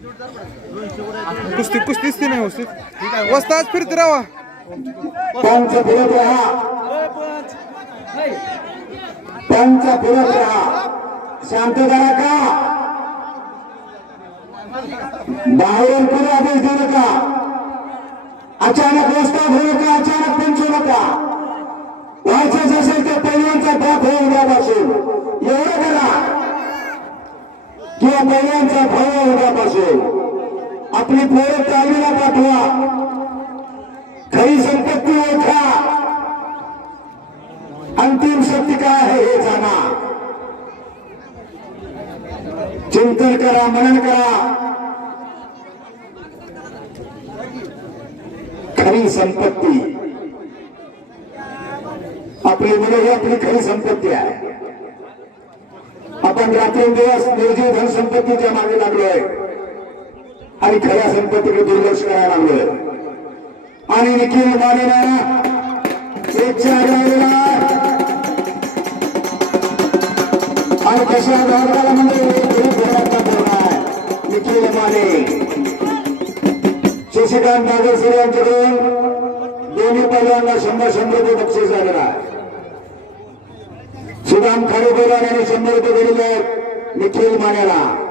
कुस्ती कुस्तीच ती नाही व्यवस्थित वस्ता फिरते फिरत राहा. त्यांचा फिरत राहा. शांत करा का? बाहेर कोणी आदेश देऊ नका. अचानक रस्ता होऊ नका अचानक पंचू नका. व्हायचंच असेल तर पहिल्यांचा भाग होऊ उद्यापासून किंवा पहिल्यांचा भाव उद्यापासून आपली पोरं चालीला पाठवा खरी संपत्ती ओळखा. अंतिम सत्य काय आहे हे जाणा. चिंतन करा मनन करा. खरी संपत्ती. आपली मुलं ही आपली खरी संपत्ती आहे. आपण रात्रंदिवस निर्जीव धन संपत्तीच्या मागे लागलोय. आणि खऱ्या संपत्तीकडे दुर्लक्ष करायला लागलोय. आणि निखिल मानेला इच्छा ठेवलेला आणि कशा गावाला म्हणजे निखिल माने. शशिकांत नागेश्वर यांच्याकडून दोन्ही पहिल्यांदा शंभर शंभर रुपये बक्षीस झालेला आहे सुदाम खाडेकर यांनी शंभर रुपये दिलेले आहेत. निखिल मानेला.